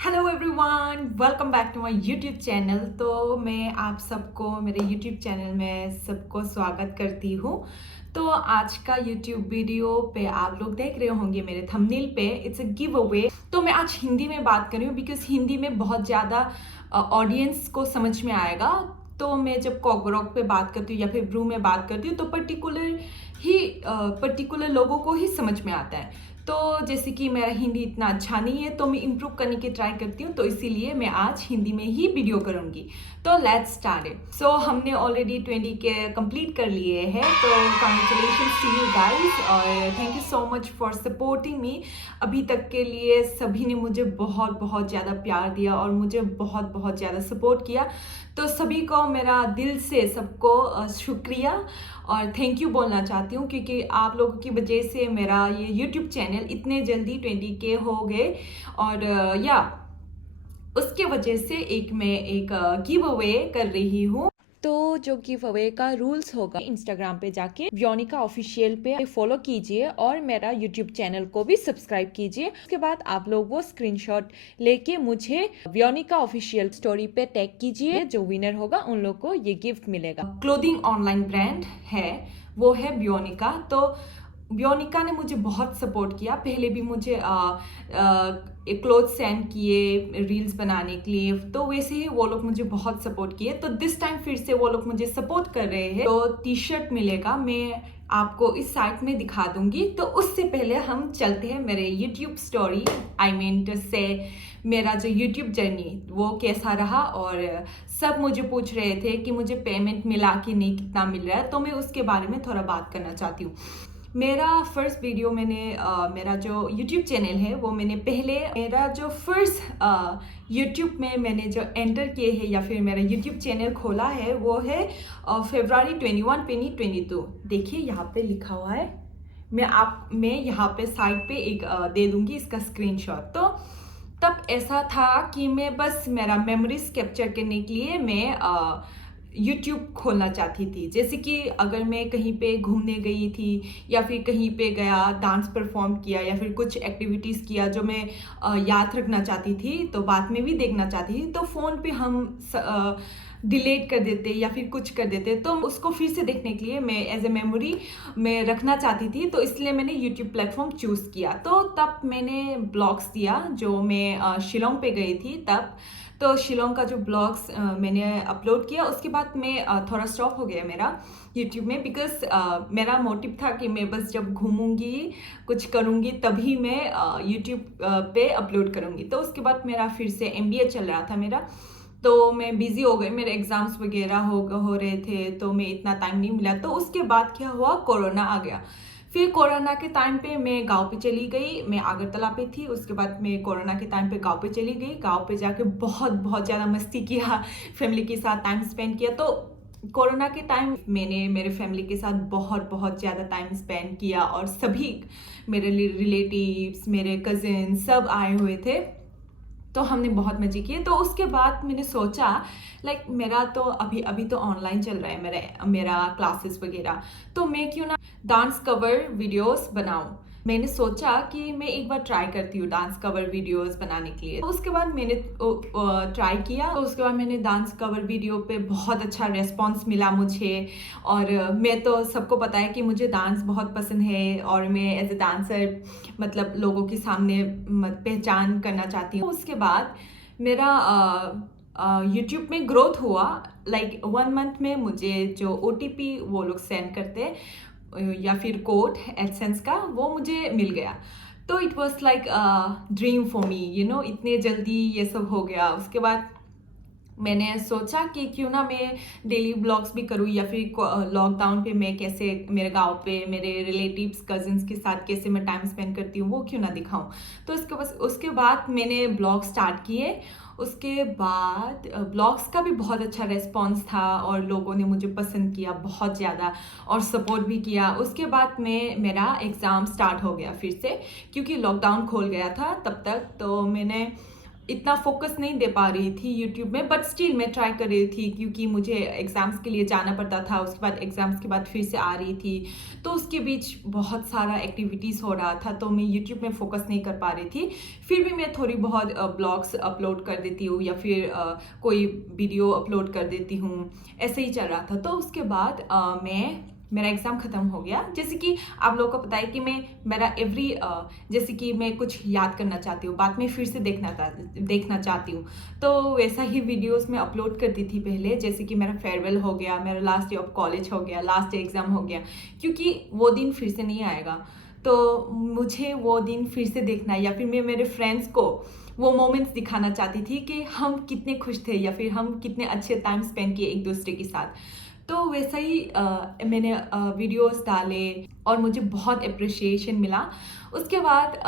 Hello everyone, welcome back to my YouTube channel. तो मैं आप सबको मेरे यूट्यूब चैनल में सबको स्वागत करती हूँ। तो आज का यूट्यूब वीडियो पे आप लोग देख रहे होंगे मेरे थंबनेल पे इट्स अ गिव अवे। तो मैं आज हिंदी में बात कर रही हूँ बिकॉज हिंदी में बहुत ज़्यादा ऑडियंस को समझ में आएगा। तो मैं जब कॉकरोक पे बात करती हूँ या फिर ब्रू में बात करती हूँ तो पर्टिकुलर लोगों को ही समझ में आता है। तो जैसे कि मेरा हिंदी इतना अच्छा नहीं है तो मैं इम्प्रूव करने की ट्राई करती हूँ, तो इसीलिए मैं आज हिंदी में ही वीडियो करूँगी। तो लेट्स स्टार्ट इट। सो हमने ऑलरेडी 20 के कंप्लीट कर लिए हैं, तो कॉन्ग्रेचुलेशंस टू यू गाइस और thank you so much for supporting मी। अभी तक के लिए सभी ने मुझे बहुत बहुत ज़्यादा प्यार दिया और मुझे बहुत बहुत ज़्यादा सपोर्ट किया। तो सभी को मेरा दिल से सबको शुक्रिया और थैंक यू बोलना चाहती हूँ, क्योंकि आप लोगों की वजह से मेरा ये यूट्यूब चैनल इतने जल्दी 20 के हो गए। और उसके वजह से मैं एक गिव अवे कर रही हूँ। तो जो गिव अवे का रूल्स होगा, इंस्टाग्राम पे जाके व्योनिका ऑफिशियल पे फॉलो कीजिए और मेरा यूट्यूब चैनल को भी सब्सक्राइब कीजिए। उसके बाद आप लोग वो स्क्रीनशॉट लेके मुझे व्योनिका ऑफिशियल स्टोरी पे टैग कीजिए। जो विनर होगा उन लोग को ये गिफ्ट मिलेगा। क्लोथिंग ऑनलाइन ब्रांड है, वो है व्योनिका। तो व्योनिका ने मुझे बहुत सपोर्ट किया, पहले भी मुझे क्लोथ सेंड किए रील्स बनाने के लिए, तो वैसे ही वो लोग मुझे बहुत सपोर्ट किए। तो दिस टाइम फिर से वो लोग मुझे सपोर्ट कर रहे हैं, तो टी शर्ट मिलेगा, मैं आपको इस साइट में दिखा दूंगी। तो उससे पहले हम चलते हैं मेरे YouTube story, I mean to say मेरा जो यूट्यूब जर्नी वो कैसा रहा। और सब मुझे पूछ रहे थे कि मुझे पेमेंट मिला कि नहीं, कितना मिल रहा है, तो मैं उसके बारे में थोड़ा बात करना चाहती हूँ। मेरा फर्स्ट वीडियो मेरा जो यूट्यूब चैनल है वो मेरा जो फर्स्ट यूट्यूब में मैंने जो एंटर किए हैं या फिर मेरा यूट्यूब चैनल खोला है वो है फरवरी 21 2022। देखिए यहाँ पे लिखा हुआ है, मैं यहाँ पे साइड पे एक दे दूंगी इसका स्क्रीनशॉट। तो तब ऐसा था कि मैं बस मेरा मेमोरीज कैप्चर करने के लिए मैं यूट्यूब खोलना चाहती थी। जैसे कि अगर मैं कहीं पे घूमने गई थी या फिर कहीं पे गया, डांस परफॉर्म किया या फिर कुछ एक्टिविटीज़ किया जो मैं याद रखना चाहती थी, तो बाद में भी देखना चाहती थी, तो फ़ोन पे हम डिलीट कर देते या फिर कुछ कर देते, तो उसको फिर से देखने के लिए मैं एज ए मेमोरी में रखना चाहती थी। तो इसलिए मैंने यूट्यूब प्लेटफॉर्म चूज़ किया। तो तब मैंने ब्लॉग्स दिया, जो मैं शिलोंग पे गई थी तब। तो शिलोंग का जो ब्लॉग्स मैंने अपलोड किया, उसके बाद मैं थोड़ा स्टॉप हो गया मेरा यूट्यूब में, बिकॉज मेरा मोटिव था कि मैं बस जब घूमूंगी कुछ करूंगी तभी मैं यूट्यूब पे अपलोड करूंगी। तो उसके बाद मेरा फिर से MBA चल रहा था मेरा, तो मैं बिजी हो गई, मेरे एग्जाम्स वगैरह हो रहे थे, तो मैं इतना टाइम नहीं मिला। तो उसके बाद क्या हुआ, कोरोना आ गया। फिर कोरोना के टाइम पे मैं गांव पे चली गई, मैं आगरतला पे थी। उसके बाद मैं कोरोना के टाइम पे गांव पे चली गई, गांव पे जाके बहुत बहुत ज़्यादा मस्ती किया, फैमिली के साथ टाइम स्पेंड किया। तो कोरोना के टाइम मैंने मेरे फैमिली के साथ बहुत बहुत ज़्यादा टाइम स्पेंड किया और सभी मेरे रिलेटिव्स, मेरे कजिन सब आए हुए थे, तो हमने बहुत मजे किए। तो उसके बाद मैंने सोचा मेरा तो अभी तो ऑनलाइन चल रहा है मेरा क्लासेस वगैरह, तो मैं क्यों ना डांस कवर वीडियोस बनाऊं। मैंने सोचा कि मैं एक बार ट्राई करती हूँ डांस कवर वीडियोस बनाने के लिए। तो उसके बाद मैंने ट्राई किया, तो उसके बाद मैंने डांस कवर वीडियो पे बहुत अच्छा रेस्पॉन्स मिला मुझे। और मैं तो सबको पता है कि मुझे डांस बहुत पसंद है और मैं एज ए डांसर मतलब लोगों के सामने पहचान करना चाहती हूँ। उसके बाद मेरा यूट्यूब में ग्रोथ हुआ। 1 मंथ में मुझे जो OTP वो लोग सेंड करते या फिर कोड एडसेंस का, वो मुझे मिल गया। तो it was like dream for me, इतने जल्दी ये सब हो गया। उसके बाद मैंने सोचा कि क्यों ना मैं डेली ब्लॉग्स भी करूँ, या फिर लॉकडाउन पे मैं कैसे मेरे गांव पे मेरे रिलेटिव्स कजिन्स के साथ कैसे मैं टाइम स्पेंड करती हूँ वो क्यों ना दिखाऊं। तो उसके बाद मैंने ब्लॉग स्टार्ट किए। उसके बाद ब्लॉग्स का भी बहुत अच्छा रेस्पॉन्स था और लोगों ने मुझे पसंद किया बहुत ज़्यादा और सपोर्ट भी किया। उसके बाद मेरा एग्ज़ाम स्टार्ट हो गया फिर से, क्योंकि लॉकडाउन खोल गया था तब तक। तो मैंने इतना फोकस नहीं दे पा रही थी यूट्यूब में, बट स्टिल मैं ट्राई कर रही थी क्योंकि मुझे एग्ज़ाम्स के लिए जाना पड़ता था। उसके बाद एग्ज़ाम्स के बाद फिर से आ रही थी, तो उसके बीच बहुत सारा एक्टिविटीज़ हो रहा था, तो मैं यूट्यूब में फोकस नहीं कर पा रही थी। फिर भी मैं थोड़ी बहुत ब्लॉग्स अपलोड कर देती हूँ या फिर कोई वीडियो अपलोड कर देती हूँ, ऐसे ही चल रहा था। तो उसके बाद मेरा एग्ज़ाम ख़त्म हो गया। जैसे कि आप लोगों को पता है कि मेरा जैसे कि मैं कुछ याद करना चाहती हूँ, बाद में फिर से देखना चाहती हूँ, तो वैसा ही वीडियोस मैं अपलोड करती थी पहले। जैसे कि मेरा फेयरवेल हो गया, मेरा लास्ट डे ऑफ कॉलेज हो गया, लास्ट डे एग्ज़ाम हो गया, क्योंकि वो दिन फिर से नहीं आएगा, तो मुझे वो दिन फिर से देखना है, या फिर मैं मेरे फ्रेंड्स को वो मोमेंट्स दिखाना चाहती थी कि हम कितने खुश थे या फिर हम कितने अच्छे टाइम स्पेंड किए एक दूसरे के साथ। तो वैसा ही मैंने वीडियोस डाले और मुझे बहुत अप्रिशिएशन मिला। उसके बाद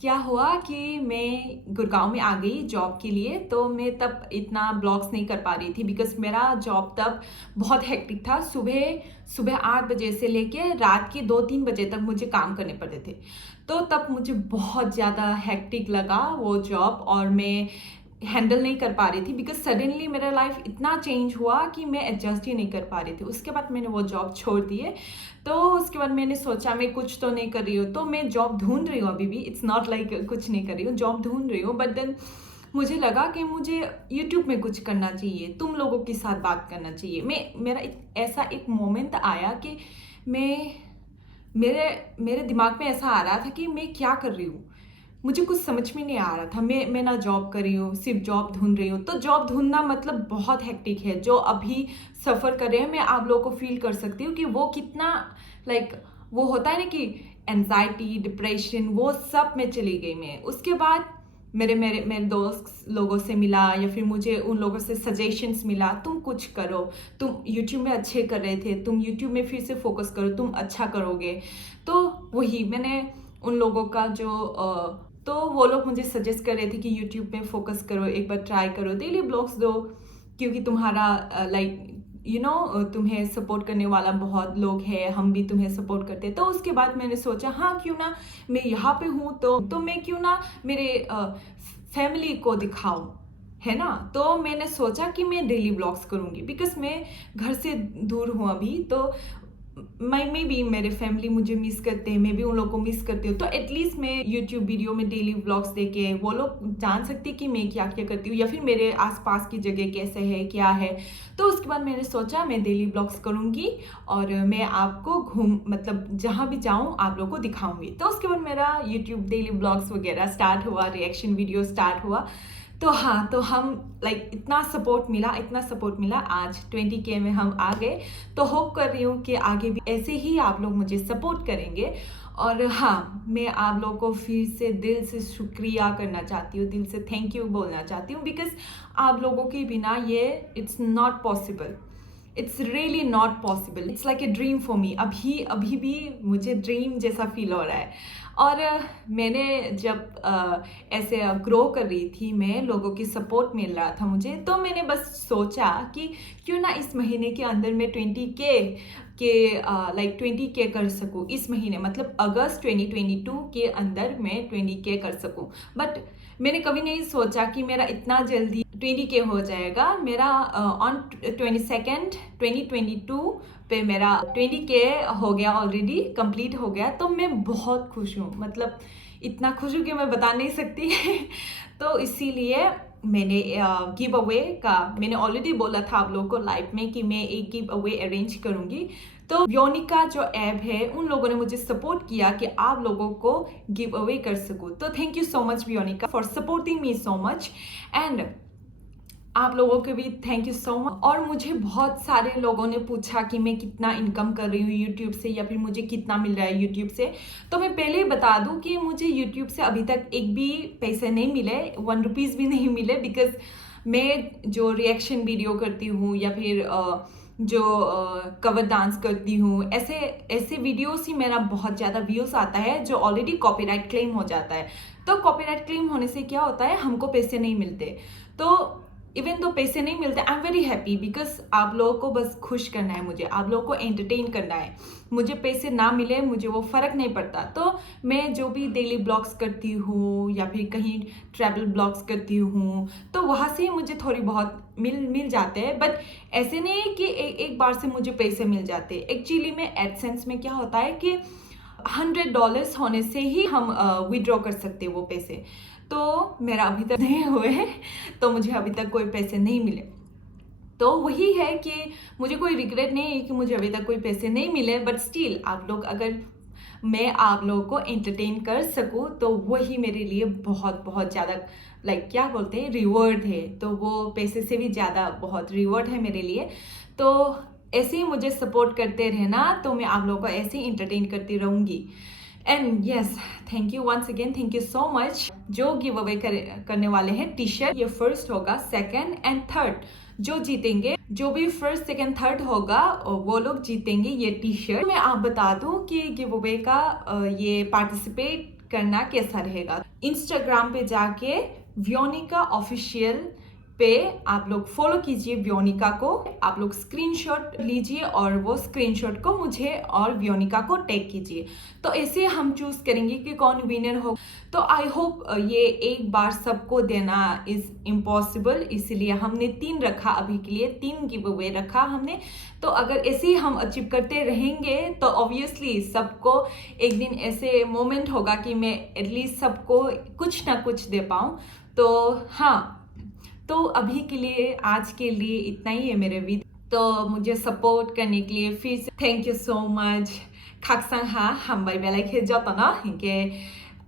क्या हुआ कि मैं गुड़गांव में आ गई जॉब के लिए, तो मैं तब इतना ब्लॉग्स नहीं कर पा रही थी बिकॉज़ मेरा जॉब तब बहुत हेक्टिक था। सुबह 8 बजे से लेके रात के 2-3 बजे तक मुझे काम करने पड़ते थे, तो तब मुझे बहुत ज़्यादा हेक्टिक लगा वो जॉब, और मैं हैंडल नहीं कर पा रही थी बिकॉज सडनली मेरा लाइफ इतना चेंज हुआ कि मैं एडजस्ट ही नहीं कर पा रही थी। उसके बाद मैंने वो जॉब छोड़ दिए। तो उसके बाद मैंने सोचा मैं कुछ तो नहीं कर रही हूँ, तो मैं जॉब ढूंढ रही हूँ अभी भी। इट्स नॉट लाइक कुछ नहीं कर रही हूँ, जॉब ढूंढ रही हूँ, बट देन मुझे लगा कि मुझे यूट्यूब में कुछ करना चाहिए, तुम लोगों के साथ बात करना चाहिए। मेरा ऐसा एक मोमेंट आया कि मेरे दिमाग में ऐसा आ रहा था कि मैं क्या कर रही हूँ, मुझे कुछ समझ में नहीं आ रहा था। मैं ना जॉब कर रही हूँ, सिर्फ जॉब ढूंढ रही हूँ। तो जॉब ढूंढना मतलब बहुत हेक्टिक है। जो अभी सफ़र कर रहे हैं, मैं आप लोगों को फील कर सकती हूँ कि वो कितना वो होता है ना कि एनजाइटी, डिप्रेशन, वो सब में चली गई मैं। उसके बाद मेरे दोस्त लोगों से मिला या फिर मुझे उन लोगों से सजेशंस मिला, तुम कुछ करो, तुम यूट्यूब में अच्छे कर रहे थे, तुम यूट्यूब में फिर से फोकस करो, तुम अच्छा करोगे। तो वही मैंने उन लोगों का तो वो लोग मुझे सजेस्ट कर रहे थे कि यूट्यूब में फोकस करो, एक बार ट्राई करो, डेली ब्लॉग्स दो, क्योंकि तुम्हारा तुम्हें सपोर्ट करने वाला बहुत लोग हैं, हम भी तुम्हें सपोर्ट करते हैं। तो उसके बाद मैंने सोचा हाँ क्यों ना मैं यहाँ पे हूँ, तो मैं क्यों ना मेरे फैमिली को दिखाऊं, है ना। तो मैंने सोचा कि मैं डेली ब्लॉग्स करूँगी बिकॉज मैं घर से दूर हूँ अभी। तो मैं भी मेरे फैमिली मुझे मिस करते हैं, मैं भी उन लोगों को मिस करती हूँ। तो एटलीस्ट मैं यूट्यूब वीडियो में डेली व्लॉग्स देके वो लोग जान सकते हैं कि मैं क्या क्या करती हूँ या फिर मेरे आसपास की जगह कैसे है, क्या है। तो उसके बाद मैंने सोचा मैं डेली व्लॉग्स करूँगी और मैं आपको जहाँ भी जाऊँ आप लोगों को दिखाऊंगी। तो उसके बाद मेरा यूट्यूब डेली व्लॉग्स वगैरह स्टार्ट हुआ, रिएक्शन वीडियो स्टार्ट हुआ। तो हाँ, तो हम इतना सपोर्ट मिला, आज 20K में हम आ गए। तो होप कर रही हूँ कि आगे भी ऐसे ही आप लोग मुझे सपोर्ट करेंगे। और हाँ, मैं आप लोगों को फिर से दिल से शुक्रिया करना चाहती हूँ, दिल से थैंक यू बोलना चाहती हूँ बिकॉज आप लोगों के बिना ये it's not possible, it's really not possible, it's like a dream for me. अभी भी मुझे ड्रीम जैसा फील हो रहा है। और मैंने जब ऐसे ग्रो कर रही थी, मैं लोगों की सपोर्ट मिल रहा था मुझे, तो मैंने बस सोचा कि क्यों ना इस महीने के अंदर मैं 20K कर सकूँ। इस महीने मतलब अगस्त 2022 के अंदर मैं 20K कर सकूँ। बट मैंने कभी नहीं सोचा कि मेरा इतना जल्दी 20K हो जाएगा। मेरा ऑन 22nd 2022 पे मेरा 20K हो गया, ऑलरेडी कंप्लीट हो गया। तो मैं बहुत खुश हूँ, मतलब इतना खुश हूँ कि मैं बता नहीं सकती तो इसीलिए मैंने गिव अवे का मैंने ऑलरेडी बोला था आप लोगों को लाइव में कि मैं एक गिव अवे अरेंज करूँगी। तो व्योनिका जो ऐप है, उन लोगों ने मुझे सपोर्ट किया कि आप लोगों को गिव अवे कर सकूँ। तो thank you so much Veronica for supporting me so much, and आप लोगों के भी थैंक यू सो मच। और मुझे बहुत सारे लोगों ने पूछा कि मैं कितना इनकम कर रही हूँ यूट्यूब से या फिर मुझे कितना मिल रहा है यूट्यूब से। तो मैं पहले ही बता दूँ कि मुझे यूट्यूब से अभी तक एक भी पैसे नहीं मिले, 1 रुपीज़ भी नहीं मिले, बिकॉज मैं जो रिएक्शन वीडियो करती हूँ या फिर जो कवर डांस करती हूँ, ऐसे वीडियोस ही मेरा बहुत ज़्यादा व्यूज़ आता है जो ऑलरेडी कॉपीराइट क्लेम हो जाता है। तो कॉपीराइट क्लेम होने से क्या होता है, हमको पैसे नहीं मिलते। तो इवन दो पैसे नहीं मिलते, I am very happy because आप लोगों को बस खुश करना है, मुझे आप लोगों को एंटरटेन करना है। मुझे पैसे ना मिले मुझे वो फ़र्क नहीं पड़ता। तो मैं जो भी डेली ब्लॉग्स करती हूँ या फिर कहीं ट्रैवल ब्लॉग्स करती हूँ तो वहाँ से मुझे थोड़ी बहुत मिल जाते हैं। बट ऐसे नहीं है कि एक बार से मुझे पैसे मिल जाते। एक्चुअली में एडसेंस में क्या होता है कि $100 होने से ही हम विड्रॉ कर सकते हैं वो पैसे। तो मेरा अभी तक नहीं हुए, तो मुझे अभी तक कोई पैसे नहीं मिले। तो वही है कि मुझे कोई रिग्रेट नहीं है कि मुझे अभी तक कोई पैसे नहीं मिले, बट स्टिल आप लोग अगर मैं आप लोगों को एंटरटेन कर सकूं तो वही मेरे लिए बहुत बहुत ज़्यादा लाइक क्या बोलते हैं रिवॉर्ड है। तो वो पैसे से भी ज़्यादा बहुत रिवॉर्ड है मेरे लिए। तो ऐसे ही मुझे सपोर्ट करते रहना, तो मैं आप लोगों को ऐसे ही एंटरटेन करती रहूँगी। And yes, thank you once again, thank you so much. जो गिव अवे करने वाले हैं टी शर्ट, ये फर्स्ट होगा, सेकंड एंड थर्ड जो जीतेंगे, जो भी फर्स्ट सेकंड थर्ड होगा वो लोग जीतेंगे ये टी शर्ट। मैं आप बता दूं कि गिव अवे का ये पार्टिसिपेट करना कैसा रहेगा। इंस्टाग्राम पे जाके व्योनिका ऑफिशियल पे आप लोग फॉलो कीजिए व्योनिका को, आप लोग स्क्रीनशॉट लीजिए और वो स्क्रीनशॉट को मुझे और व्योनिका को टैग कीजिए। तो ऐसे हम चूज करेंगे कि कौन विनर हो। तो आई होप ये एक बार सबको देना इज इम्पॉसिबल, इसलिए हमने 3 रखा, अभी के लिए 3 गिव अवे रखा हमने। तो अगर ऐसे ही हम अचीव करते रहेंगे तो ऑब्वियसली सबको एक दिन ऐसे मोमेंट होगा कि मैं एटलीस्ट सबको कुछ ना कुछ दे पाऊँ। तो हाँ, तो अभी के लिए आज के लिए इतना ही है मेरे वीडियो। तो मुझे सपोर्ट करने के लिए फिर से थैंक यू सो मच। खाकसांहा हामबाय बेलाइखे जतना हिंके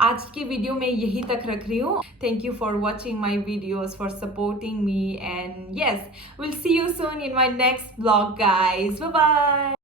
आज की वीडियो में यही तक रख रही हूँ। Thank you for watching my videos, for supporting me, and yes, will see you soon in my next blog guys. Bye bye.